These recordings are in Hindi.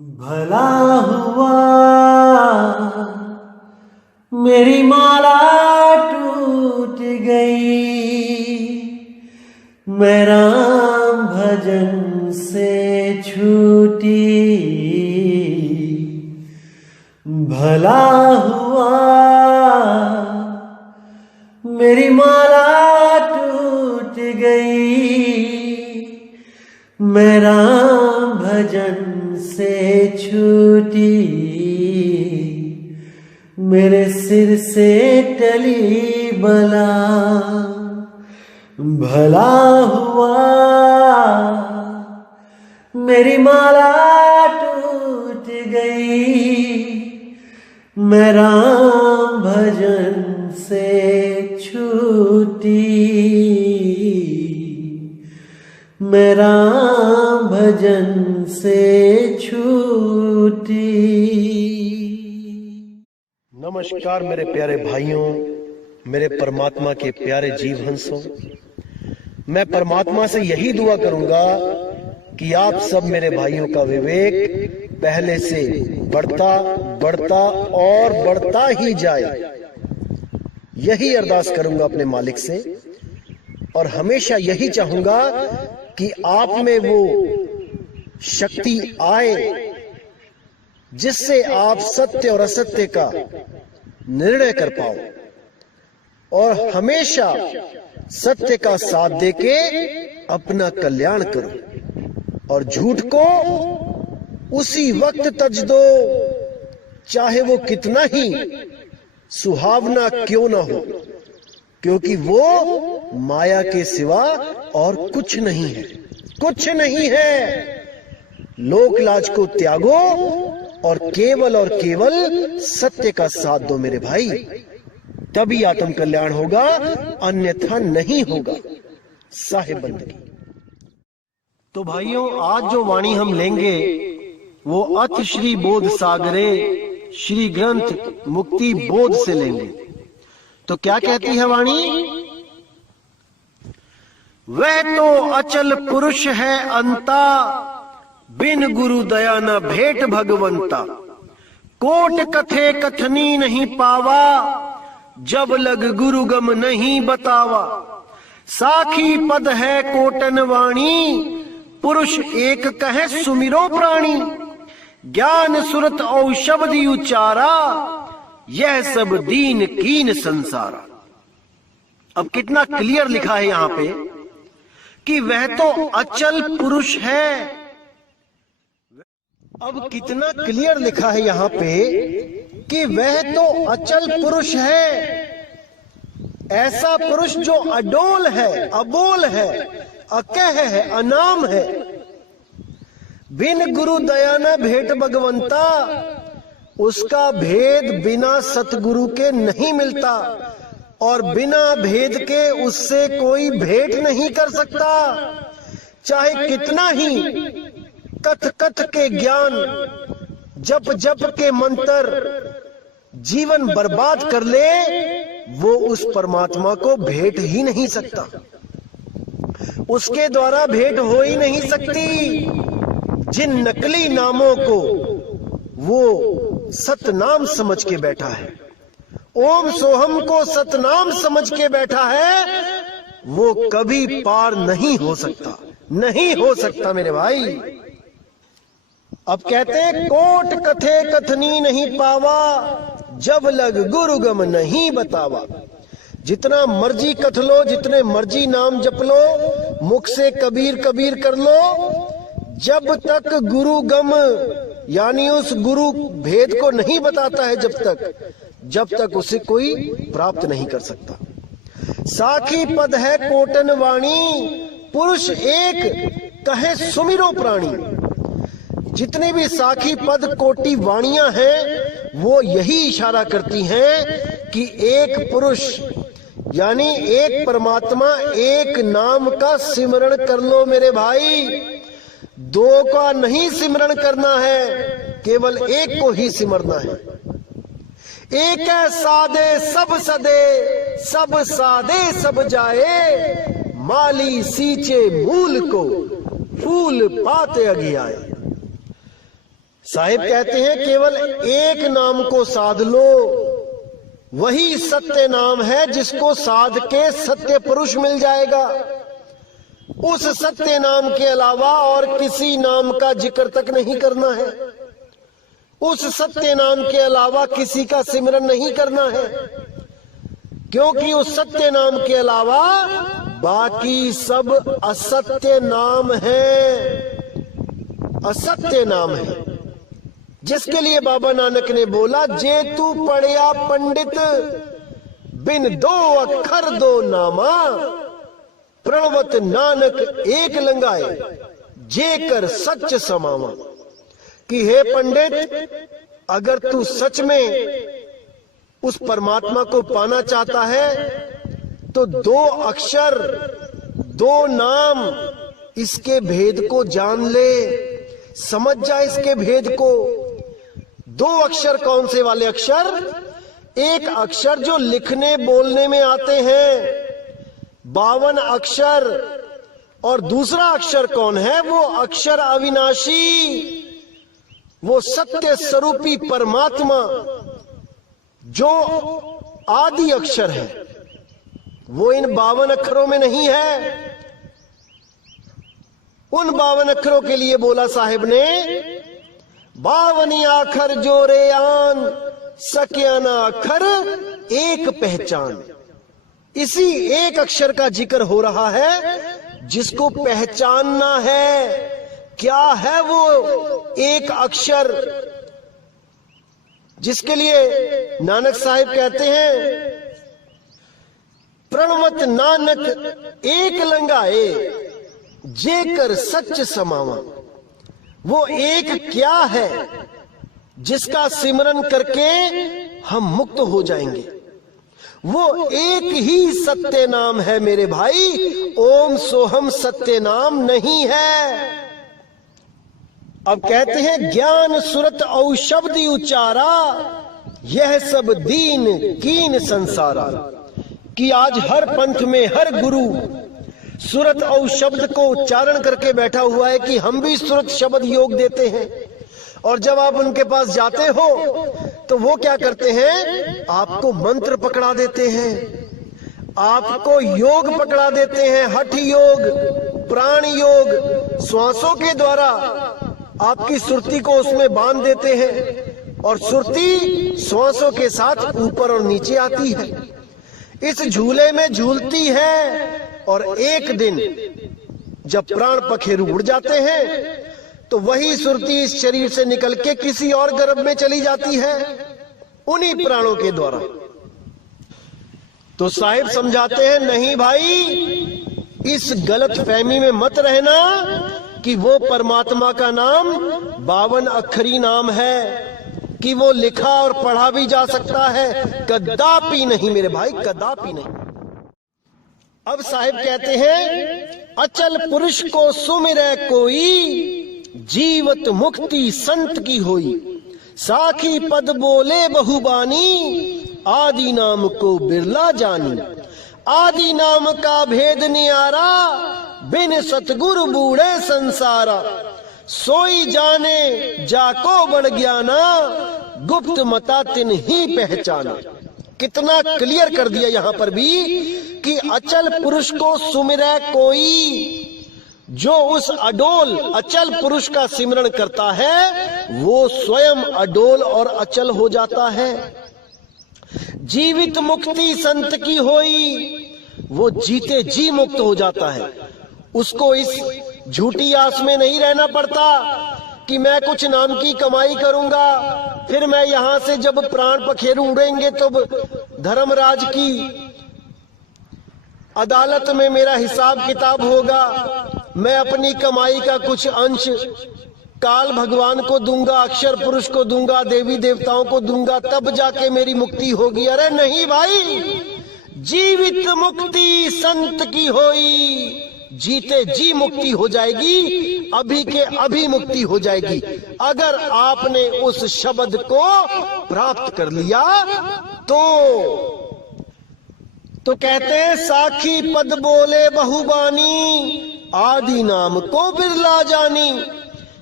भला हुआ मेरी माला टूट गई, मैं राम भजन से छूटी। भला हुआ मेरी माला टूट गई, मैं राम भजन से छूटी। मेरे सिर से टली बला, भला हुआ मेरी माला टूट गई, मैं राम भजन से छूटी। मैं राम भजन से छूटी। नमस्कार मेरे प्यारे भाइयों, मेरे परमात्मा के प्यारे जीव हंसों। मैं परमात्मा से यही दुआ करूंगा कि आप सब मेरे भाइयों का विवेक पहले से बढ़ता बढ़ता और बढ़ता ही जाए। यही अरदास करूंगा अपने मालिक से, और हमेशा यही चाहूंगा कि आप में वो शक्ति आए जिससे आप सत्य और असत्य का निर्णय कर पाओ और हमेशा सत्य का साथ देके अपना कल्याण करो और झूठ को उसी वक्त तज दो, चाहे वो कितना ही सुहावना क्यों ना हो, क्योंकि वो माया के सिवा और कुछ नहीं है, कुछ नहीं है। लोक लाज को त्यागो और केवल सत्य का साथ दो मेरे भाई, तभी आत्म कल्याण होगा, अन्यथा नहीं होगा। साहिब बंदगी। तो भाइयों, आज जो वाणी हम लेंगे वो अथ श्री बोध सागरे श्री ग्रंथ मुक्ति बोध से लेंगे। तो क्या कहती है वाणी? वह तो अचल पुरुष है अंता, बिन गुरु दया न भेंट भगवंता। कोट कथे कथनी नहीं पावा, जब लग गुरु गम नहीं बतावा। साखी पद है कोटन वाणी, पुरुष एक कहे सुमिरो प्राणी। ज्ञान सुरत औ शब्द उचारा, यह सब दीन कीन संसारा। अब कितना क्लियर लिखा है यहां पे कि वह तो अचल पुरुष है। अब कितना क्लियर लिखा है यहां पे कि वह तो अचल पुरुष है। ऐसा पुरुष जो अडोल है, अबोल है, अकह है, अनाम है। बिन गुरु दया न भेंट भगवंता, उसका भेद बिना सतगुरु के नहीं मिलता और बिना भेद के उससे कोई भेंट नहीं कर सकता। चाहे कितना ही कथ कथ के ज्ञान, जप जप के मंत्र जीवन बर्बाद कर ले, वो उस परमात्मा को भेंट ही नहीं सकता। उसके द्वारा भेंट हो ही नहीं सकती। जिन नकली नामों को वो सतनाम समझ के बैठा है, ओम सोहम को सतनाम समझ के बैठा है, वो कभी पार नहीं हो सकता, नहीं हो सकता मेरे भाई। अब कहते हैं कोट कथे कथनी नहीं पावा, जब लग गुरु गम नहीं बतावा। जितना मर्जी कथ लो, जितने मर्जी नाम जप लो, मुख से कबीर कबीर कर लो, जब तक गुरु गम यानी उस गुरु भेद को नहीं बताता है, जब तक उसे कोई प्राप्त नहीं कर सकता। साखी पद है कोटन वाणी, पुरुष एक कहे सुमिरो प्राणी। जितने भी साखी पद कोटि वाणियां हैं, वो यही इशारा करती हैं कि एक पुरुष यानी एक परमात्मा, एक नाम का सिमरण कर लो मेरे भाई। दो का नहीं सिमरण करना है, केवल एक को ही सिमरना है। एक है सादे सब सदे, सब सादे सब जाए। माली सींचे मूल को, फूल पाते अगियाए। साहिब कहते हैं केवल एक नाम को साध लो, वही सत्य नाम है जिसको साध के सत्य पुरुष मिल जाएगा। उस सत्य नाम के अलावा और किसी नाम का जिक्र तक नहीं करना है, उस सत्य नाम के अलावा किसी का सिमरन नहीं करना है, क्योंकि उस सत्य नाम के अलावा बाकी सब असत्य नाम है, असत्य नाम है। जिसके लिए बाबा नानक ने बोला, जे तू पढ़िया पंडित बिन दो अखर दो नामा, प्रणवत नानक एक लंगाए जे कर सच समावा। कि हे पंडित, अगर तू सच में उस परमात्मा को पाना चाहता है तो दो अक्षर, दो नाम, इसके भेद को जान ले, समझ जा इसके भेद को। दो अक्षर कौन से वाले अक्षर? एक अक्षर जो लिखने बोलने में आते हैं, 52 अक्षर, और दूसरा अक्षर कौन है? वो अक्षर अविनाशी, वो सत्य स्वरूपी परमात्मा जो आदि अक्षर है, वो इन 52 अक्षरों में नहीं है। उन 52 अक्षरों के लिए बोला साहिब ने, 52 आखर जोरे आन, सक्या ना अक्षर एक पहचान। इसी एक अक्षर का जिक्र हो रहा है जिसको पहचानना है। क्या है वो एक अक्षर? जिसके लिए नानक साहिब कहते हैं, प्रणवत नानक एक लंगाए जे कर सच समावा। वो एक क्या है जिसका सिमरन करके हम मुक्त हो जाएंगे? वो एक ही सत्य नाम है मेरे भाई, ओम सोहम सत्य नाम नहीं है। अब कहते हैं, ज्ञान सुरत औ शब्द उच्चारा, यह सब दीन कीन संसारा। कि आज हर पंथ में हर गुरु सुरत और शब्द को उच्चारण करके बैठा हुआ है कि हम भी सुरत शब्द योग देते हैं। और जब आप उनके पास जाते हो तो वो क्या करते हैं? आपको मंत्र पकड़ा देते हैं, आपको योग पकड़ा देते हैं, हठ योग, प्राण योग, श्वासों के द्वारा आपकी सुरती को उसमें बांध देते हैं और सुरती श्वासों के साथ ऊपर और नीचे आती है, इस झूले में झूलती है। और एक दिन जब प्राण पखेरु उड़ जाते हैं तो वही सुरती इस शरीर से निकल के किसी और गर्भ में चली जाती है, उन्हीं प्राणों के द्वारा। तो साहिब समझाते हैं, नहीं भाई, इस गलत फहमी में मत रहना कि वो परमात्मा का नाम 52 अक्षरी नाम है, कि वो लिखा और पढ़ा भी जा सकता है। कदापि नहीं मेरे भाई, कदापि नहीं। अब साहिब कहते हैं, अचल पुरुष को सुमिरै कोई, जीवत मुक्ति संत की होई। साखी पद बोले बहुबानी, आदि नाम को बिरला जानी। आदि नाम का भेद नियारा, बिन सतगुरु बूढ़े संसारा। सोई जाने जाको बड़ ज्ञाना, गुप्त मता तिन ही पहचाना। कितना क्लियर कर दिया यहां पर भी कि अचल पुरुष को सुमिरै कोई। जो उस अडोल अचल पुरुष का सिमरन करता है वो स्वयं अडोल और अचल हो जाता है। जीवित मुक्ति संत की होई, वो जीते जी मुक्त हो जाता है। उसको इस झूठी आस में नहीं रहना पड़ता कि मैं कुछ नाम की कमाई करूंगा, फिर मैं यहां से जब प्राण पखेरु उड़ेंगे तो धर्मराज की अदालत में मेरा हिसाब किताब होगा, मैं अपनी कमाई का कुछ अंश काल भगवान को दूंगा, अक्षर पुरुष को दूंगा, देवी देवताओं को दूंगा, तब जाके मेरी मुक्ति होगी। अरे नहीं भाई, जीवित मुक्ति संत की होई, जीते जी मुक्ति हो जाएगी, अभी के अभी मुक्ति हो जाएगी अगर आपने उस शब्द को प्राप्त कर लिया तो कहते हैं, साखी पद बोले बहुबानी, आदि नाम को बिरला जानी।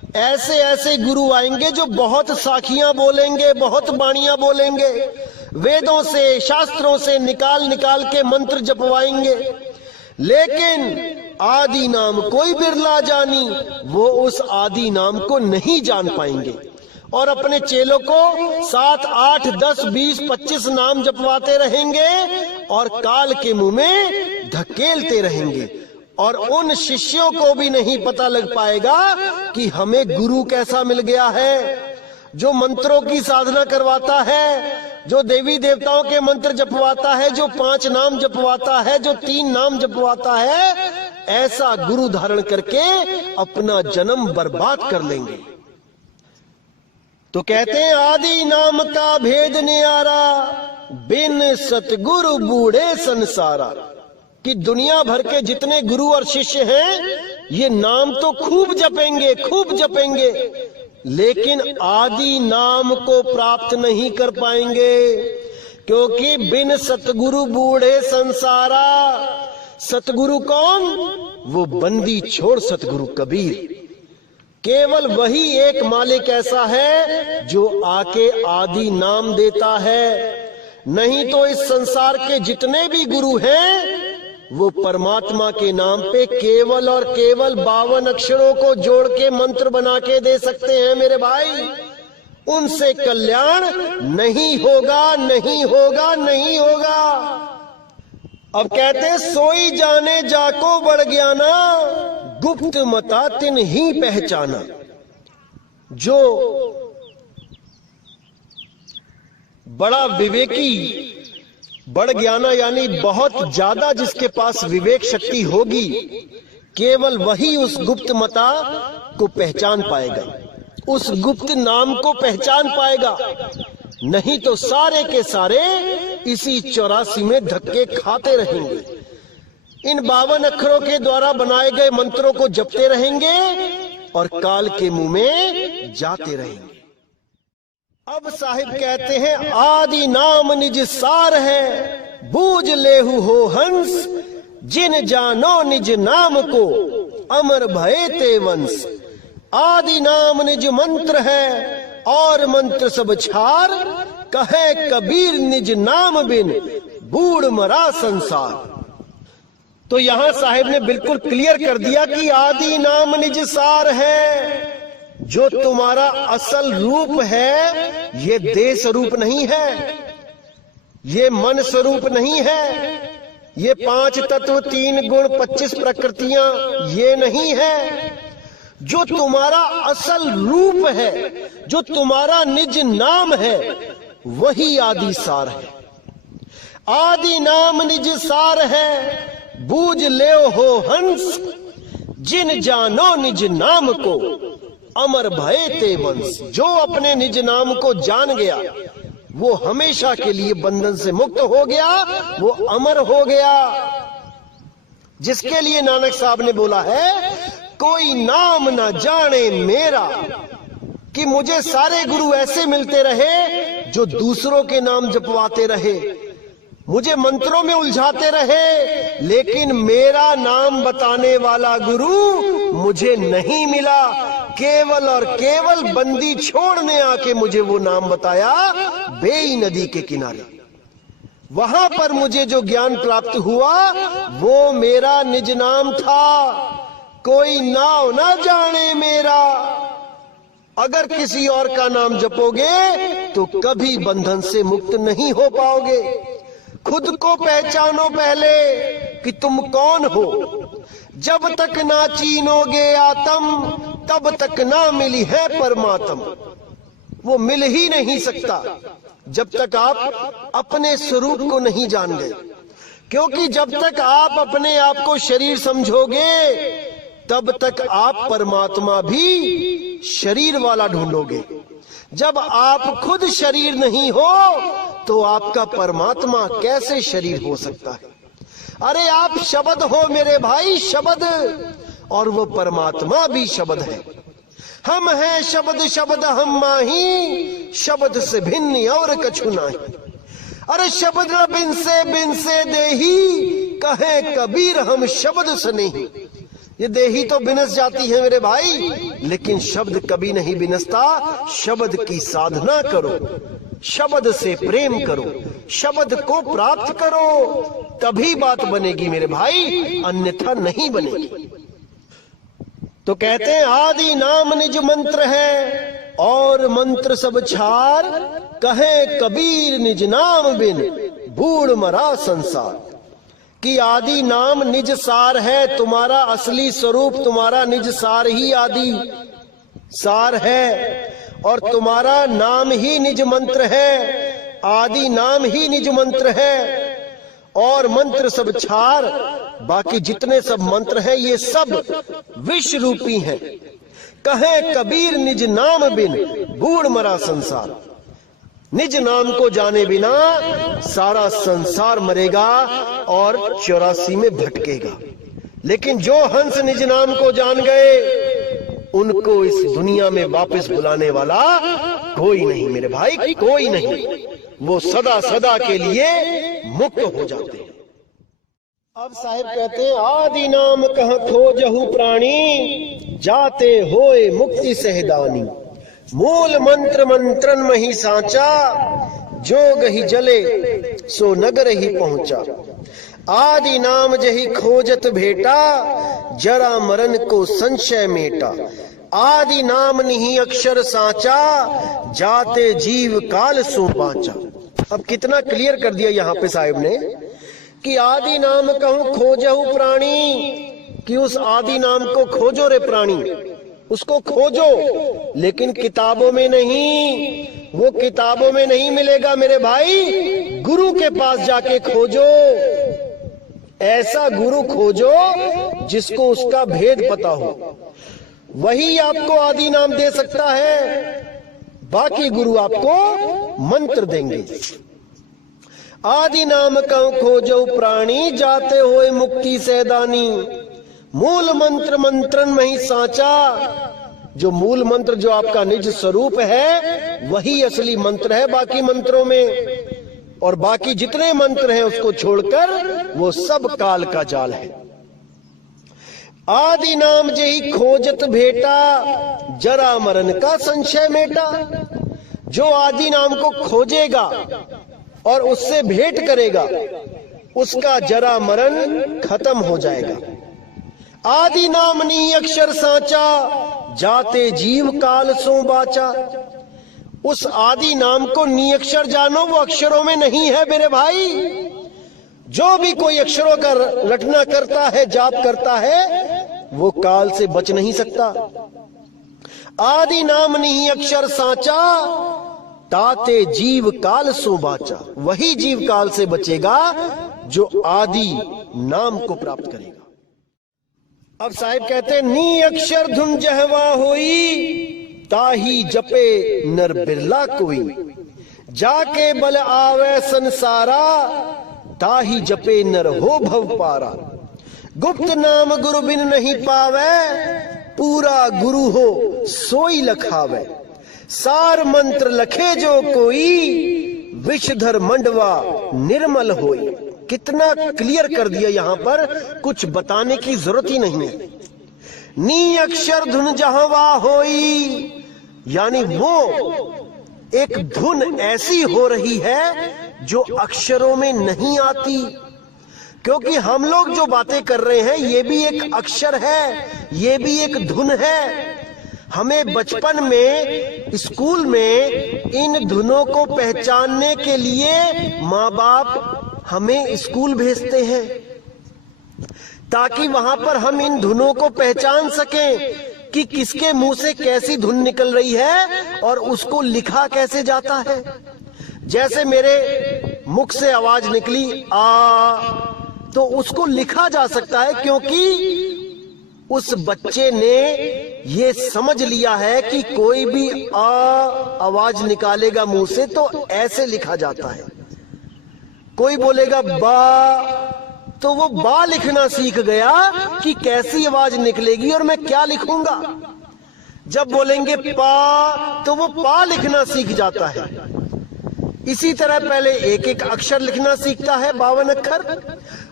ऐसे ऐसे गुरु आएंगे जो बहुत साखियां बोलेंगे, बहुत बाणियां बोलेंगे, वेदों से शास्त्रों से निकाल निकाल के मंत्र जपवाएंगे, लेकिन आदि नाम कोई बिरला जानी, वो उस आदि नाम को नहीं जान पाएंगे और अपने चेलों को 7, 8, 10, 20, 25 नाम जपवाते रहेंगे और काल के मुंह में धकेलते रहेंगे और उन शिष्यों को भी नहीं पता लग पाएगा कि हमें गुरु कैसा मिल गया है, जो मंत्रों की साधना करवाता है, जो देवी देवताओं के मंत्र जपवाता है, जो 5 नाम जपवाता है, जो 3 नाम जपवाता है। ऐसा गुरु धारण करके अपना जन्म बर्बाद कर लेंगे। तो कहते हैं आदि नाम का भेद न्यारा, बिन सतगुरु बूढ़े संसारा, कि दुनिया भर के जितने गुरु और शिष्य हैं ये नाम तो खूब जपेंगे, खूब जपेंगे, लेकिन आदि नाम को प्राप्त नहीं कर पाएंगे, क्योंकि बिन सतगुरु बूढ़े संसारा। सतगुरु कौन? वो बंदी छोड़ सतगुरु कबीर। केवल वही एक मालिक ऐसा है जो आके आदि नाम देता है, नहीं तो इस संसार के जितने भी गुरु हैं वो परमात्मा के नाम पे केवल और केवल 52 अक्षरों को जोड़ के मंत्र बना के दे सकते हैं मेरे भाई। उनसे कल्याण नहीं होगा, नहीं होगा, नहीं होगा। अब कहते हैं सोई जाने जाको बढ़ गया ना, गुप्त मता तिन ही पहचाना। जो बड़ा विवेकी, बड़ ज्ञाना यानी बहुत ज्यादा जिसके पास विवेक शक्ति होगी, केवल वही उस गुप्त मता को पहचान पाएगा, उस गुप्त नाम को पहचान पाएगा। नहीं तो सारे के सारे इसी 84 में धक्के खाते रहेंगे। इन 52 अक्षरों के द्वारा बनाए गए मंत्रों को जपते रहेंगे और काल के मुंह में जाते रहेंगे। अब साहिब कहते हैं आदि नाम निज सार है, बूझ लेहु हो हंस, जिन जानो निज नाम को अमर भये ते वंश। आदि नाम निज मंत्र है और मंत्र सब छार, कहे कबीर निज नाम बिन बूढ़ मरा संसार। तो यहां साहिब ने बिल्कुल क्लियर कर दिया कि आदि नाम निज सार है। जो तुम्हारा असल रूप है ये देह स्वरूप नहीं है, ये मन स्वरूप नहीं है, ये 5 तत्व 3 गुण 25 प्रकृतियां ये नहीं है। जो तुम्हारा असल रूप है, जो तुम्हारा निज नाम है, वही आदि सार है। आदि नाम निज सार है, बूझ ले हो हंस, जिन जानो निज नाम को अमर भये ते वंश। जो अपने निज नाम को जान गया वो हमेशा के लिए बंधन से मुक्त हो गया, वो अमर हो गया। जिसके लिए नानक साहब ने बोला है कोई नाम ना जाने मेरा, कि मुझे सारे गुरु ऐसे मिलते रहे जो दूसरों के नाम जपवाते रहे, मुझे मंत्रों में उलझाते रहे, लेकिन मेरा नाम बताने वाला गुरु मुझे नहीं मिला। केवल और केवल बंदी छोड़ने आके मुझे वो नाम बताया बेई नदी के किनारे। वहां पर मुझे जो ज्ञान प्राप्त हुआ वो मेरा निज नाम था। कोई नाव ना जाने मेरा। अगर किसी और का नाम जपोगे तो कभी बंधन से मुक्त नहीं हो पाओगे। खुद को पहचानो पहले कि तुम कौन हो। जब तक ना चीनोगे आत्म तब तक ना मिली है परमात्म। वो मिल ही नहीं सकता जब तक आप अपने स्वरूप को नहीं जान गए, क्योंकि जब तक आप अपने आप को शरीर समझोगे तब तक आप परमात्मा भी शरीर वाला ढूंढोगे। जब आप खुद शरीर नहीं हो तो आपका परमात्मा कैसे शरीर हो सकता है। अरे आप शब्द हो मेरे भाई, शब्द, और वो परमात्मा भी शब्द है। हम हैं शब्द, शब्द हम माही, शब्द से भिन्न और कछु नाही। अरे शब्द बिन से देही, कहे कबीर हम शब्द से नहीं। ये देही तो बिनस जाती है मेरे भाई, लेकिन शब्द कभी नहीं बिनसता। शब्द की साधना करो, शब्द से प्रेम करो, शब्द को प्राप्त करो, तभी बात बनेगी मेरे भाई, अन्यथा नहीं बनेगी। तो कहते हैं आदि नाम निज मंत्र है और मंत्र सब छार, कहे कबीर निज नाम बिन बूढ़ मरा संसार। कि आदि नाम निज सार है, तुम्हारा असली स्वरूप, तुम्हारा निज सार ही आदि सार है, और तुम्हारा नाम ही निज मंत्र है, आदि नाम ही निज मंत्र है। और मंत्र सब छार, बाकी जितने सब मंत्र हैं ये सब विष रूपी हैं। कहे कबीर निज नाम बिन बूढ़ मरा संसार। निज नाम को जाने बिना सारा संसार मरेगा और 84 में भटकेगा। लेकिन जो हंस निज नाम को जान गए, उनको इस दुनिया में वापस बुलाने वाला कोई नहीं मेरे भाई, कोई नहीं। वो सदा सदा के लिए मुक्त हो जाते हैं। अब साहिब कहते हैं आदि नाम कह खोजहु प्राणी, जाते होए मुक्ति सहदानी। मूल मंत्र मंत्रन मही सांचा, जोग ही जले सो नगर ही पहुंचा। आदि नाम जही खोजत भेटा, जरा मरण को संशय मेटा। आदि नाम नहीं अक्षर सांचा, जाते जीव काल सो बाचा। अब कितना क्लियर कर दिया यहाँ पे साहिब ने कि आदि नाम कहूं खोजहु प्राणी, कि उस आदि नाम को खोजो रे प्राणी, उसको खोजो, लेकिन किताबों में नहीं, वो किताबों में नहीं मिलेगा मेरे भाई, गुरु के पास जाके खोजो। ऐसा गुरु खोजो जिसको उसका भेद पता हो, वही आपको आदि नाम दे सकता है, बाकी गुरु आपको मंत्र देंगे। आदि नाम कहूं खोजो प्राणी, जाते होए मुक्ति सैदानी। मूल मंत्र मंत्रन में ही सांचा, जो मूल मंत्र जो आपका निज स्वरूप है वही असली मंत्र है बाकी मंत्रों में, और बाकी जितने मंत्र हैं उसको छोड़कर वो सब काल का जाल है। आदि नाम जही खोजत भेटा, जरा मरण का संशय मेटा। जो आदि नाम को खोजेगा और उससे भेंट करेगा, उसका जरा मरण खत्म हो जाएगा। आदि नाम नी अक्षर सांचा, जाते जीव काल सो बाचा। उस आदि नाम को नी अक्षर जानो, वो अक्षरों में नहीं है मेरे भाई। जो भी कोई अक्षरों का रटना करता है, जाप करता है, वो काल से बच नहीं सकता। आदि नाम नहीं अक्षर सांचा, ताते जीव काल सो बाचा। वही जीव काल से बचेगा जो आदि नाम को प्राप्त करेगा। अब साहिब कहते हैं नी अक्षर धुन जहवा होई, ताही जपे नर बिरला कोई। जाके बल आवे संसारा, ताही जपे नर हो भव पारा। गुप्त नाम गुरु बिन नहीं पावे, पूरा गुरु हो सोई लखावे। सार मंत्र लखे जो कोई, विषधर मंडवा निर्मल होई। कितना क्लियर कर दिया, यहाँ पर कुछ बताने की जरूरत ही नहीं है। नी अक्षर धुन जहवा होई, यानी वो एक धुन ऐसी हो रही है जो अक्षरों में नहीं आती, क्योंकि हम लोग जो बातें कर रहे हैं ये भी एक अक्षर है, ये भी एक धुन है। हमें बचपन में स्कूल में इन धुनों को पहचानने के लिए माँ बाप हमें स्कूल भेजते हैं, ताकि वहां पर हम इन धुनों को पहचान सकें कि किसके मुंह से कैसी धुन निकल रही है और उसको लिखा कैसे जाता है। जैसे मेरे मुख से आवाज निकली आ, तो उसको लिखा जा सकता है, क्योंकि उस बच्चे ने ये समझ लिया है कि कोई भी आवाज निकालेगा मुंह से तो ऐसे लिखा जाता है। कोई बोलेगा बा, तो वो बा लिखना सीख गया कि कैसी आवाज निकलेगी और मैं क्या लिखूंगा। जब बोलेंगे पा, तो वो पा लिखना सीख जाता है। इसी तरह पहले एक एक अक्षर लिखना सीखता है, 52 अक्षर।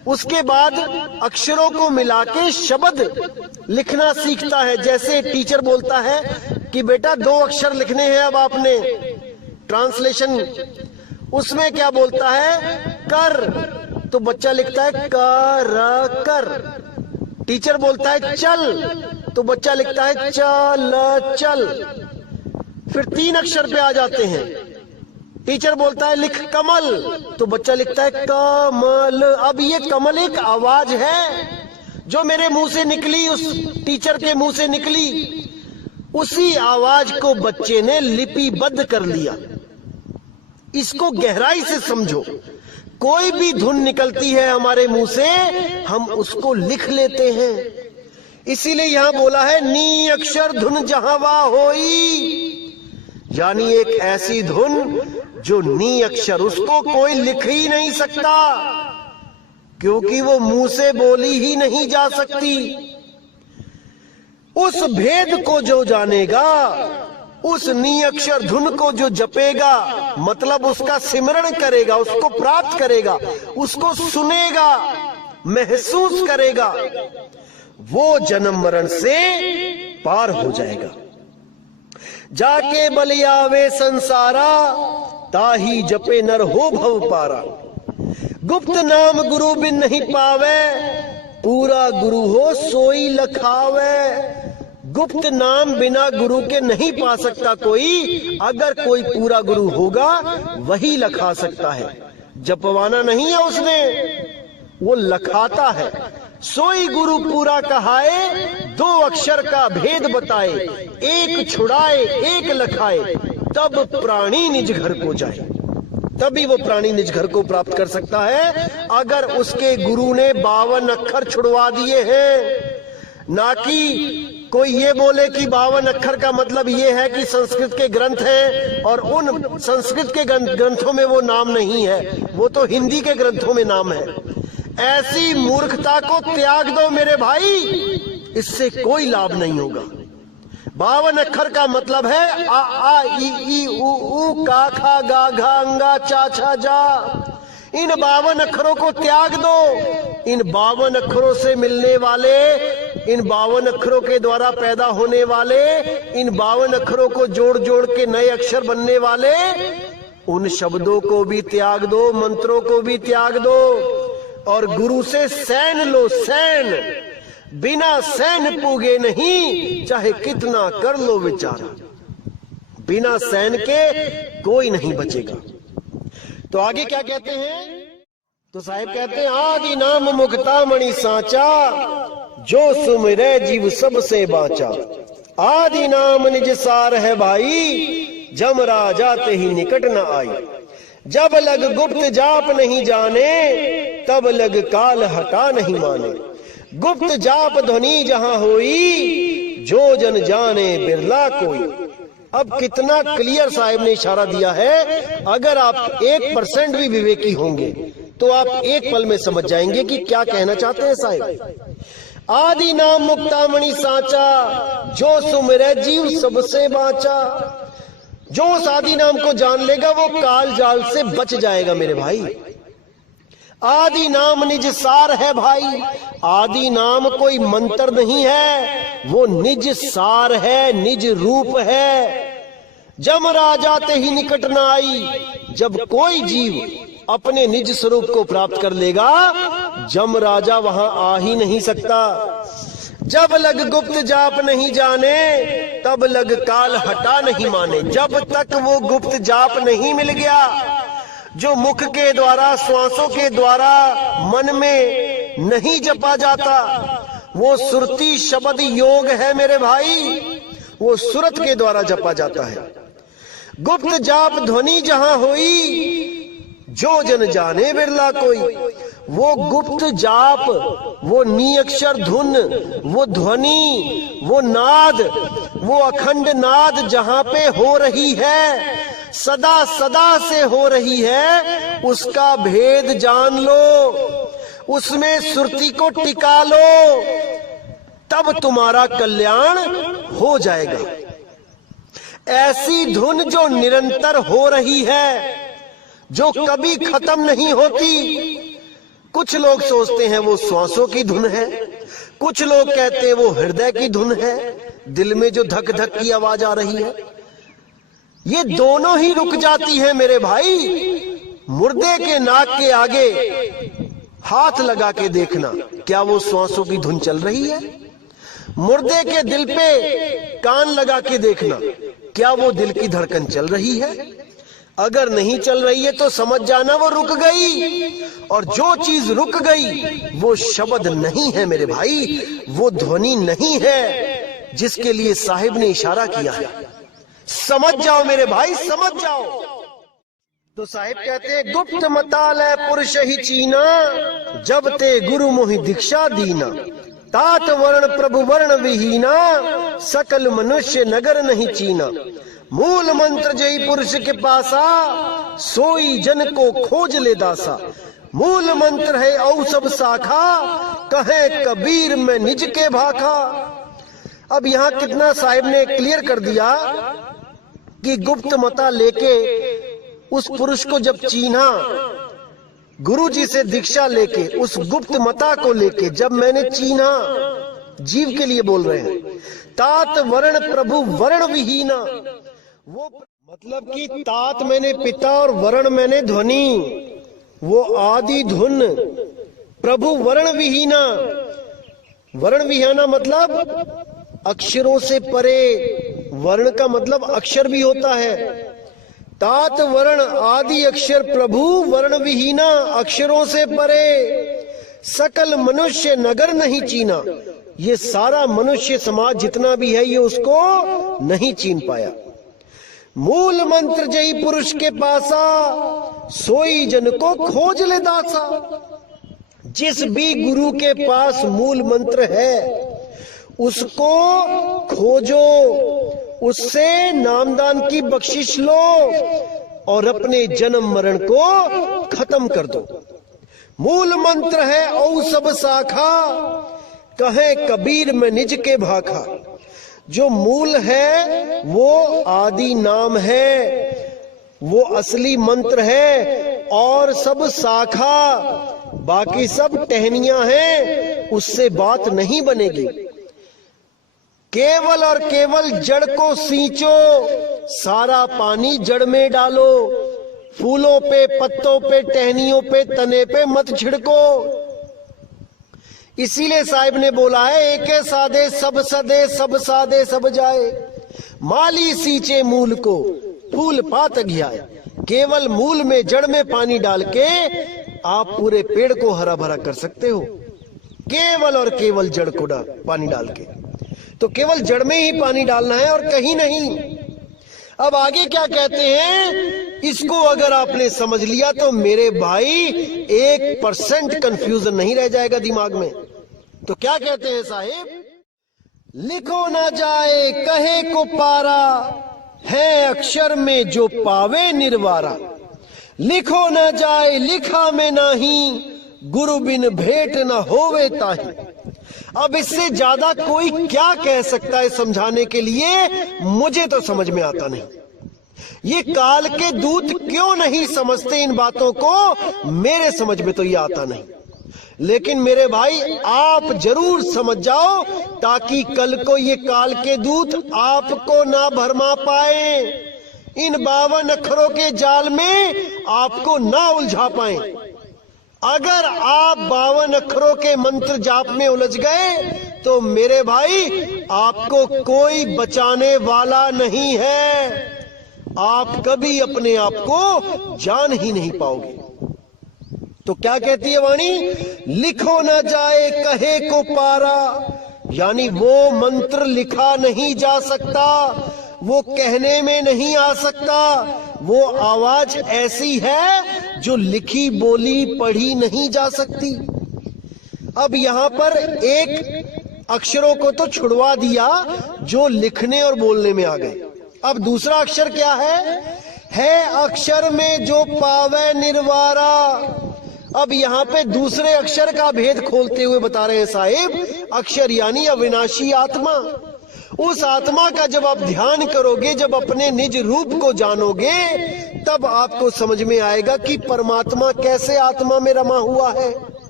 उसके बाद अक्षरों को मिला के शब्द लिखना सीखता है। जैसे टीचर बोलता है कि बेटा 2 अक्षर लिखने हैं, अब आपने ट्रांसलेशन, उसमें क्या बोलता है, कर, तो बच्चा लिखता है कर कर। टीचर बोलता है चल, तो बच्चा लिखता है चल चल। फिर 3 अक्षर पे आ जाते हैं। टीचर बोलता है लिख कमल, तो बच्चा लिखता है कमल। अब ये कमल एक आवाज है जो मेरे मुंह से निकली, उस टीचर के मुंह से निकली, उसी आवाज को बच्चे ने लिपिबद्ध कर लिया। इसको गहराई से समझो। कोई भी धुन निकलती है हमारे मुंह से, हम उसको लिख लेते हैं। इसीलिए यहां बोला है नी अक्षर धुन जहां वा होई, यानी एक ऐसी धुन जो नी अक्षर, उसको कोई लिख ही नहीं सकता, क्योंकि वो मुंह से बोली ही नहीं जा सकती। उस भेद को जो जानेगा, उस नी अक्षर धुन को जो जपेगा, मतलब उसका सिमरण करेगा, उसको प्राप्त करेगा, उसको सुनेगा, महसूस करेगा, वो जन्म मरण से पार हो जाएगा। जाके बलियावे संसारा, ताही जपे नर हो भव पारा। गुप्त नाम गुरु बिन नहीं पावे, पूरा गुरु हो सोई लखावे। गुप्त नाम बिना गुरु के नहीं पा सकता कोई, अगर कोई पूरा गुरु होगा वही लखा सकता है। जपवाना नहीं है उसने, वो लखाता है। सोई गुरु पूरा कहाए, 2 अक्षर का भेद बताए, एक छुड़ाए एक लखाए, तब प्राणी निज घर को जाए। तभी वो प्राणी निज घर को प्राप्त कर सकता है अगर उसके गुरु ने 52 अक्षर छुड़वा दिए हैं। ना कि कोई ये बोले कि 52 अक्षर का मतलब ये है कि संस्कृत के ग्रंथ हैं और उन संस्कृत के ग्रंथों में वो नाम नहीं है, वो तो हिंदी के ग्रंथों में नाम है। ऐसी मूर्खता को त्याग दो मेरे भाई, इससे कोई लाभ नहीं होगा। 52 अक्षर का मतलब है आ आ ई उ ऊ का खा गा घा अंगा चा छा जा। इन 52 अक्षरों को त्याग दो। इन 52 अक्षरों से मिलने वाले, इन 52 अक्षरों के द्वारा पैदा होने वाले, इन 52 अक्षरों को जोड़ जोड़ के नए अक्षर बनने वाले, उन शब्दों को भी त्याग दो, मंत्रों को भी त्याग दो, और गुरु से सैन लो। सैन, बिना सैन पूगे नहीं, चाहे कितना कर लो विचारा। बिना सैन के कोई नहीं बचेगा। तो आगे क्या कहते हैं? तो साहिब कहते हैं आदि नाम मुक्ता मणि सांचा, जो सुमिरै जीव सबसे बाचा। आदि नाम निज सार है भाई, जम राजा ते ही निकट न आई। जब लग गुप्त जाप नहीं जाने, तब लग काल हटा नहीं माने। गुप्त जाप ध्वनि जहां होई, जो जन जाने बिरला कोई। अब कितना क्लियर साहिब ने इशारा दिया है। अगर आप 1% भी विवेकी होंगे तो आप एक पल में समझ जाएंगे कि क्या कहना चाहते हैं साहिब। आदि नाम मुक्तामणि सांचा, जो सुमिरै जीव सबसे बाचा। जो उस आदि नाम को जान लेगा वो काल जाल से बच जाएगा मेरे भाई। आदि नाम निज सार है भाई। आदि नाम कोई मंत्र नहीं है, वो निज सार है, निज रूप है। जम राजा ते ही निकट न आई। जब कोई जीव अपने निज स्वरूप को प्राप्त कर लेगा, जम राजा वहां आ ही नहीं सकता। जब लग गुप्त जाप नहीं जाने, तब लग काल हटा नहीं माने। जब तक वो गुप्त जाप नहीं मिल गया, जो मुख के द्वारा, श्वासों के द्वारा मन में नहीं जपा जाता, वो सुरती शब्द योग है मेरे भाई, वो सुरत के द्वारा जपा जाता है। गुप्त जाप ध्वनि जहां हुई, जो जन जाने बिरला कोई। वो गुप्त जाप, वो नी अक्षर धुन, वो ध्वनि, वो नाद, वो अखंड नाद जहां पे हो रही है, सदा सदा से हो रही है, उसका भेद जान लो, उसमें सुरती को टिका लो, तब तुम्हारा कल्याण हो जाएगा। ऐसी धुन जो निरंतर हो रही है, जो कभी खत्म नहीं होती, कुछ लोग सोचते हैं वो श्वासों की धुन है, कुछ लोग कहते हैं वो हृदय की धुन है, दिल में जो धक धक की आवाज आ रही है। ये दोनों ही रुक जाती है मेरे भाई। मुर्दे के नाक के आगे हाथ लगा के देखना, क्या वो श्वासों की धुन चल रही है? मुर्दे के दिल पे कान लगा के देखना, क्या वो दिल की धड़कन चल रही है? अगर नहीं चल रही है तो समझ जाना वो रुक गई। और जो चीज रुक गई वो शब्द नहीं है मेरे भाई, वो ध्वनि नहीं है जिसके लिए साहिब ने इशारा किया है। समझ जाओ मेरे भाई, समझ जाओ। तो साहिब कहते हैं, गुप्त मतालय पुरुष ही चीना, जब ते गुरु मोहि दीक्षा दीना। तात वर्ण प्रभु वर्ण विहीना, सकल मनुष्य नगर नहीं चीना। मूल मंत्र जय पुरुष के पासा, सोई जन को खोज ले दासा। मूल मंत्र है औ सब शाखा, कहे कबीर में निज के भाखा। अब यहाँ कितना साहिब ने क्लियर कर दिया कि गुप्त मता लेके उस पुरुष को जब चीन्हा, गुरु जी से दीक्षा लेके उस गुप्त मता को लेके जब मैंने चीन्हा, जीव के लिए बोल रहे हैं, तात वर्ण प्रभु वर्ण विहीना। वो मतलब कि तात मैंने पिता और वर्ण मैंने ध्वनि, वो आदि धुन। प्रभु वर्ण विहीना, वर्ण विहीना मतलब अक्षरों से परे। वर्ण का मतलब अक्षर भी होता है। तात वर्ण आदि अक्षर प्रभु वर्ण विहीना, अक्षरों से परे। सकल मनुष्य नगर नहीं चीना, ये सारा मनुष्य समाज जितना भी है ये उसको नहीं चीन पाया। मूल मंत्र जय पुरुष के पासा, सोई जन को खोज ले दासा। जिस भी गुरु के पास मूल मंत्र है उसको खोजो, उससे नामदान की बख्शिश लो और अपने जन्म मरण को खत्म कर दो। मूल मंत्र है औ सब शाखा, कहे कबीर में निज के भाखा। जो मूल है वो आदि नाम है, वो असली मंत्र है, और सब शाखा बाकी सब टहनियां हैं, उससे बात नहीं बनेगी। केवल और केवल जड़ को सींचो, सारा पानी जड़ में डालो। फूलों पे, पत्तों पे, टहनियों पे, तने पे मत छिड़को। इसीलिए साहिब ने बोला है, एके सादे सब सदे, सब सादे सब जाए। माली सींचे मूल को, फूल पात घियाए। केवल मूल में, जड़ में पानी डाल के आप पूरे पेड़ को हरा भरा कर सकते हो, केवल और केवल जड़ को पानी डाल के। तो केवल जड़ में ही पानी डालना है और कहीं नहीं। अब आगे क्या कहते हैं, इसको अगर आपने समझ लिया तो मेरे भाई 1% कंफ्यूजन नहीं रह जाएगा दिमाग में। तो क्या कहते हैं साहिब, लिखो ना जाए कहे को पारा, है अक्षर में जो पावे निर्वारा। लिखो ना जाए लिखा में नाही, गुरु बिन भेंट न होवे ताही। अब इससे ज्यादा कोई क्या कह सकता है समझाने के लिए, मुझे तो समझ में आता नहीं। ये काल के दूत क्यों नहीं समझते इन बातों को, मेरे समझ में तो ये आता नहीं। लेकिन मेरे भाई आप जरूर समझ जाओ, ताकि कल को ये काल के दूत आपको ना भरमा पाए, इन 52 अक्षरों के जाल में आपको ना उलझा पाए। अगर आप 52 अक्षरों के मंत्र जाप में उलझ गए तो मेरे भाई आपको कोई बचाने वाला नहीं है, आप कभी अपने आप को जान ही नहीं पाओगे। तो क्या कहती है वाणी, लिखो ना जाए कहे को पारा, यानी वो मंत्र लिखा नहीं जा सकता, वो कहने में नहीं आ सकता। वो आवाज ऐसी है जो लिखी बोली पढ़ी नहीं जा सकती। अब यहां पर एक अक्षरों को तो छुड़वा दिया जो लिखने और बोलने में आ गए। अब दूसरा अक्षर क्या है अक्षर में जो पावे निर्वारा। अब यहाँ पे दूसरे अक्षर का भेद खोलते हुए बता रहे हैं साहिब, अक्षर यानी अविनाशी आत्मा। उस आत्मा का जब आप ध्यान करोगे, जब अपने निज रूप को जानोगे, तब आपको समझ में आएगा कि परमात्मा कैसे आत्मा में रमा हुआ है।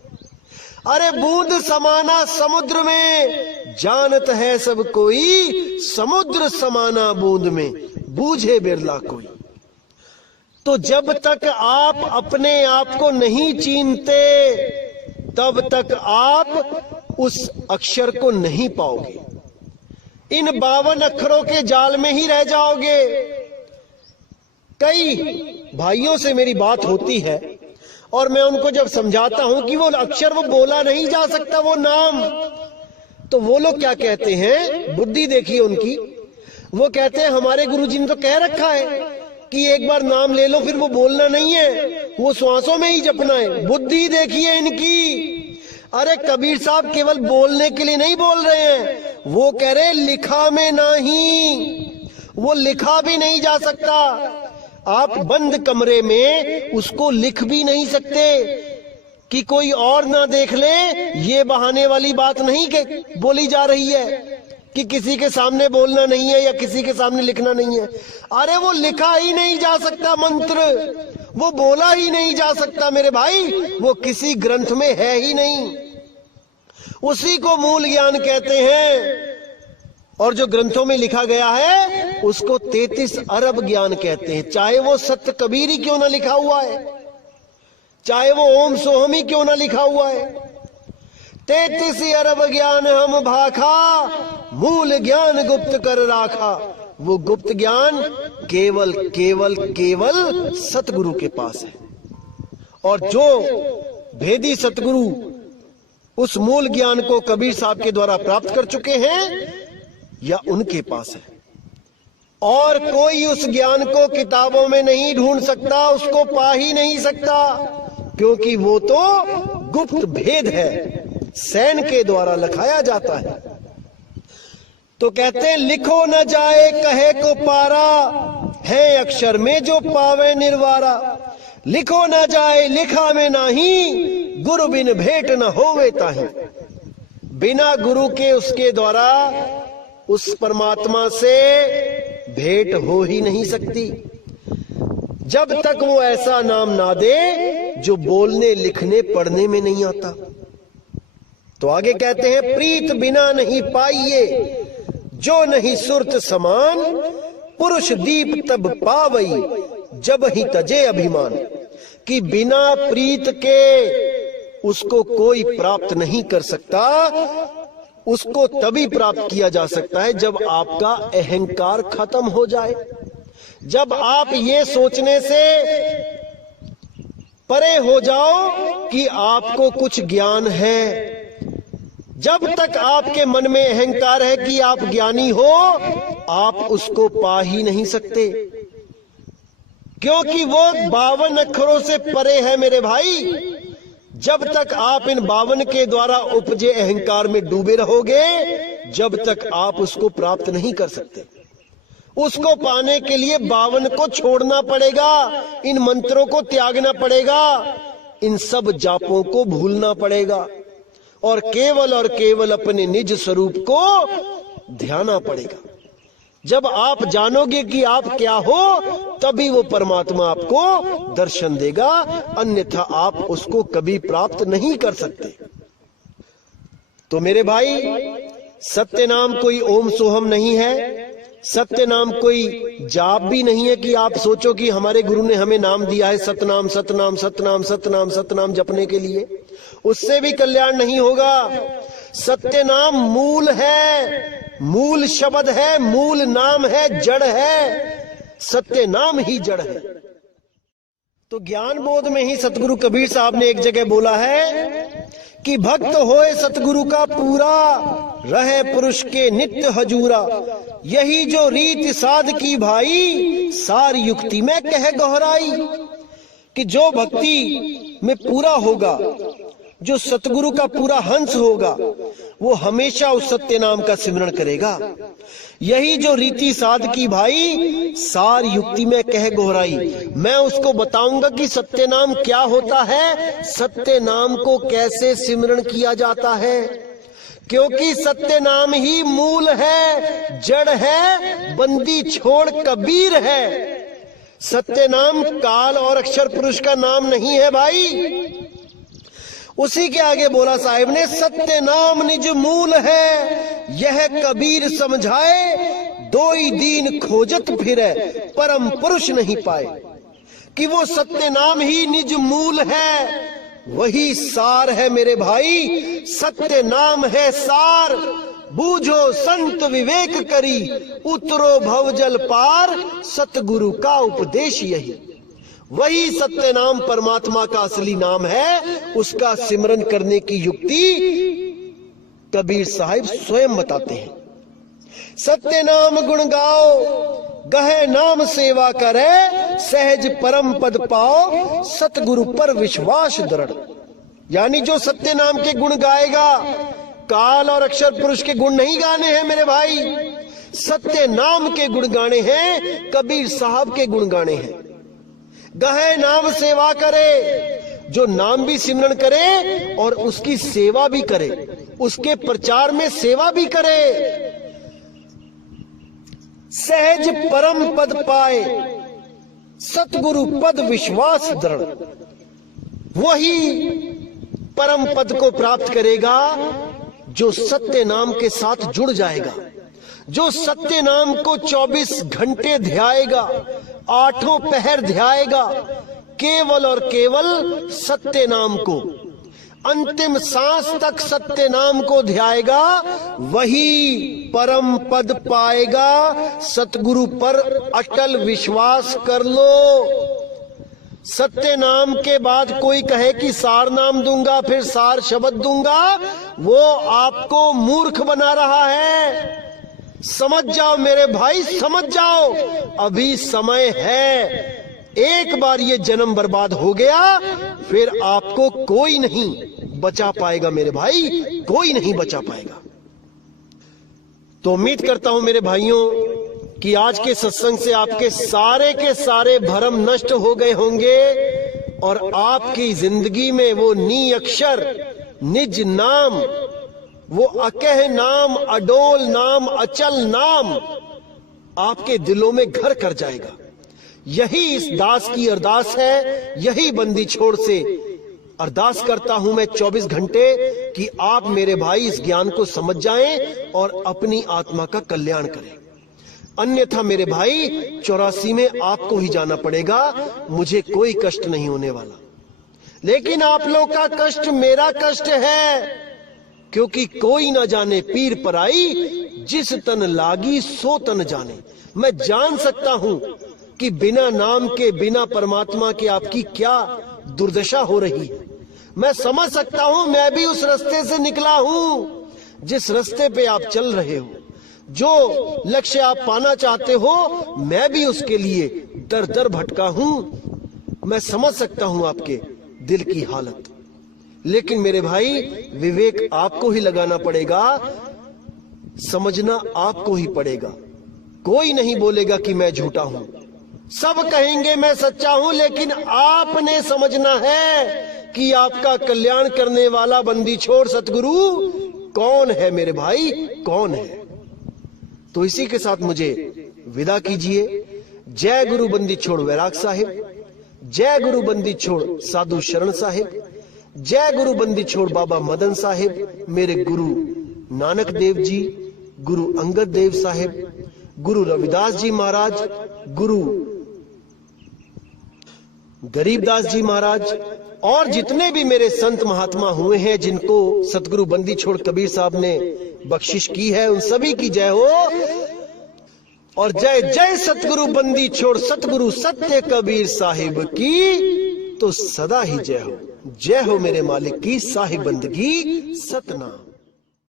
अरे बूंद समाना समुद्र में, जानत है सब कोई, समुद्र समाना बूंद में, बूझे बिरला कोई। तो जब तक आप अपने आप को नहीं चीनते तब तक आप उस अक्षर को नहीं पाओगे। इन 52 अक्षरों के जाल में ही रह जाओगे। कई भाइयों से मेरी बात होती है और मैं उनको जब समझाता हूं कि वो अक्षर वो बोला नहीं जा सकता, वो नाम, तो वो लोग क्या कहते हैं, बुद्धि देखिए उनकी, वो कहते हैं हमारे गुरुजी ने तो कह रखा है कि एक बार नाम ले लो फिर वो बोलना नहीं है, वो श्वासों में ही जपना है। बुद्धि देखिए इनकी। अरे कबीर साहब केवल बोलने के लिए नहीं बोल रहे हैं, वो कह रहे लिखा में नहीं, वो लिखा भी नहीं जा सकता। आप बंद कमरे में उसको लिख भी नहीं सकते कि कोई और ना देख ले। ये बहाने वाली बात नहीं कि बोली जा रही है कि किसी के सामने बोलना नहीं है या किसी के सामने लिखना नहीं है। अरे वो लिखा ही नहीं जा सकता मंत्र, वो बोला ही नहीं जा सकता मेरे भाई, वो किसी ग्रंथ में है ही नहीं। उसी को मूल ज्ञान कहते हैं। और जो ग्रंथों में लिखा गया है उसको 33 अरब ज्ञान कहते हैं। चाहे वो सत्य कबीर ही क्यों ना लिखा हुआ है, चाहे वो ओम सोहम ही क्यों ना लिखा हुआ है। 33 अरब ज्ञान हम भाखा, मूल ज्ञान गुप्त कर राखा। वो गुप्त ज्ञान केवल केवल केवल सतगुरु के पास है। और जो भेदी सतगुरु उस मूल ज्ञान को कबीर साहब के द्वारा प्राप्त कर चुके हैं या उनके पास है। और कोई उस ज्ञान को किताबों में नहीं ढूंढ सकता, उसको पा ही नहीं सकता, क्योंकि वो तो गुप्त भेद है, सैन के द्वारा लिखाया जाता है। तो कहते हैं लिखो न जाए कहे को पारा, है अक्षर में जो पावे निर्वारा। लिखो न जाए लिखा में नाही, गुरु बिन भेंट न होवे ताही। बिना गुरु के उसके द्वारा उस परमात्मा से भेंट हो ही नहीं सकती, जब तक वो ऐसा नाम ना दे जो बोलने लिखने पढ़ने में नहीं आता। तो आगे कहते हैं प्रीत बिना नहीं पाइए, जो नहीं सुरत समान, पुरुष दीप तब पावई, जब ही तजे अभिमान। कि बिना प्रीत के उसको कोई प्राप्त नहीं कर सकता। उसको तभी प्राप्त किया जा सकता है जब आपका अहंकार खत्म हो जाए, जब आप ये सोचने से परे हो जाओ कि आपको कुछ ज्ञान है। जब तक आपके मन में अहंकार है कि आप ज्ञानी हो, आप उसको पा ही नहीं सकते, क्योंकि वो 52 अक्षरों से परे है मेरे भाई। जब तक आप इन 52 के द्वारा उपजे अहंकार में डूबे रहोगे, जब तक आप उसको प्राप्त नहीं कर सकते। उसको पाने के लिए 52 को छोड़ना पड़ेगा, इन मंत्रों को त्यागना पड़ेगा, इन सब जापों को भूलना पड़ेगा और केवल अपने निज स्वरूप को ध्याना पड़ेगा। जब आप जानोगे कि आप क्या हो, तभी वो परमात्मा आपको दर्शन देगा, अन्यथा आप उसको कभी प्राप्त नहीं कर सकते। तो मेरे भाई, सत्य नाम कोई ओम सोहम नहीं है, सत्य नाम कोई जाप भी नहीं है कि आप सोचो कि हमारे गुरु ने हमें नाम दिया है सतनाम सतनाम सतनाम सतनाम सतनाम जपने के लिए। उससे भी कल्याण नहीं होगा। सत्य नाम मूल है, मूल शब्द है, मूल नाम है, जड़ है। सत्य नाम ही जड़ है। तो ज्ञान बोध में ही सतगुरु कबीर साहब ने एक जगह बोला है कि भक्त होए सतगुरु का पूरा, रहे पुरुष के नित्य हजूरा। यही जो रीत साध की भाई, सारी युक्ति में कह गहराई। कि जो भक्ति में पूरा होगा, जो सतगुरु का पूरा हंस होगा, वो हमेशा उस सत्य नाम का सिमरण करेगा। यही जो रीति साध की भाई, सार युक्ति में कह गोहराई। मैं उसको बताऊंगा कि सत्य नाम क्या होता है, सत्य नाम को कैसे सिमरण किया जाता है, क्योंकि सत्य नाम ही मूल है, जड़ है, बंदी छोड़ कबीर है। सत्य नाम काल और अक्षर पुरुष का नाम नहीं है भाई। उसी के आगे बोला साहिब ने, सत्य नाम निज मूल है, यह कबीर समझाए, दोई दीन खोजत फिरे, परम पुरुष नहीं पाए। कि वो सत्य नाम ही निज मूल है, वही सार है मेरे भाई, सत्य नाम है सार। बूझो संत विवेक करी, उतरो भवजल पार, सतगुरु का उपदेश यही। वही सत्य नाम परमात्मा का असली नाम है, उसका सिमरन करने की युक्ति कबीर साहिब स्वयं बताते हैं। सत्य नाम गुण गाओ, गहे नाम सेवा करे, सहज परम पद पाओ, सतगुरु पर विश्वास दृढ़। यानी जो सत्य नाम के गुण गाएगा, काल और अक्षर पुरुष के गुण नहीं गाने हैं मेरे भाई, सत्य नाम के गुण गाने हैं, कबीर साहब के गुण गाने हैं। गहे नाम सेवा करे, जो नाम भी सिमरन करे और उसकी सेवा भी करे, उसके प्रचार में सेवा भी करे। सहज परम पद पाए, सतगुरु पद विश्वास दृढ़। वही परम पद को प्राप्त करेगा जो सत्य नाम के साथ जुड़ जाएगा, जो सत्य नाम को 24 घंटे ध्याएगा, 8 पहर ध्याएगा, केवल और केवल सत्य नाम को, अंतिम सांस तक सत्य नाम को ध्याएगा, वही परम पद पाएगा। सतगुरु पर अटल विश्वास कर लो। सत्य नाम के बाद कोई कहे कि सार नाम दूंगा, फिर सार शब्द दूंगा, वो आपको मूर्ख बना रहा है। समझ जाओ मेरे भाई, समझ जाओ, अभी समय है। एक बार ये जन्म बर्बाद हो गया, फिर आपको कोई नहीं बचा पाएगा मेरे भाई, कोई नहीं बचा पाएगा। तो उम्मीद करता हूं मेरे भाइयों कि आज के सत्संग से आपके सारे के सारे भरम नष्ट हो गए होंगे और आपकी जिंदगी में वो नी अक्षर, निज नाम, वो अकह नाम, अडोल नाम, अचल नाम आपके दिलों में घर कर जाएगा। यही इस दास की अरदास है, यही बंदी छोड़ से अरदास करता हूं मैं 24 घंटे कि आप मेरे भाई इस ज्ञान को समझ जाएं और अपनी आत्मा का कल्याण करें। अन्यथा मेरे भाई 84 में आपको ही जाना पड़ेगा, मुझे कोई कष्ट नहीं होने वाला। लेकिन आप लोग का कष्ट मेरा कष्ट है, क्योंकि कोई ना जाने पीर पराई, जिस तन लागी सो तन जाने। मैं जान सकता हूं कि बिना नाम के, बिना परमात्मा के आपकी क्या दुर्दशा हो रही है। मैं समझ सकता हूं, मैं भी उस रास्ते से निकला हूं जिस रास्ते पे आप चल रहे हो। जो लक्ष्य आप पाना चाहते हो, मैं भी उसके लिए दर दर भटका हूं। मैं समझ सकता हूं आपके दिल की हालत। लेकिन मेरे भाई, विवेक आपको ही लगाना पड़ेगा, समझना आपको ही पड़ेगा। कोई नहीं बोलेगा कि मैं झूठा हूं, सब कहेंगे मैं सच्चा हूं, लेकिन आपने समझना है कि आपका कल्याण करने वाला बंदी छोड़ सतगुरु कौन है मेरे भाई, कौन है। तो इसी के साथ मुझे विदा कीजिए। जय गुरु बंदी छोड़ वैराग साहिब, जय गुरु बंदी छोड़ साधु शरण साहिब, जय गुरु बंदी छोड़ बाबा मदन साहिब, मेरे गुरु नानक देव जी, गुरु अंगद देव साहिब, गुरु रविदास जी महाराज, गुरु गरीबदास जी महाराज, और जितने भी मेरे संत महात्मा हुए हैं जिनको सतगुरु बंदी छोड़ कबीर साहब ने बख्शिश की है, उन सभी की जय हो। और जय जय सतगुरु बंदी छोड़ सतगुरु सत्य कबीर साहिब की तो सदा ही जय हो। जय हो मेरे मालिक की साहिब बंदगी सतनाम।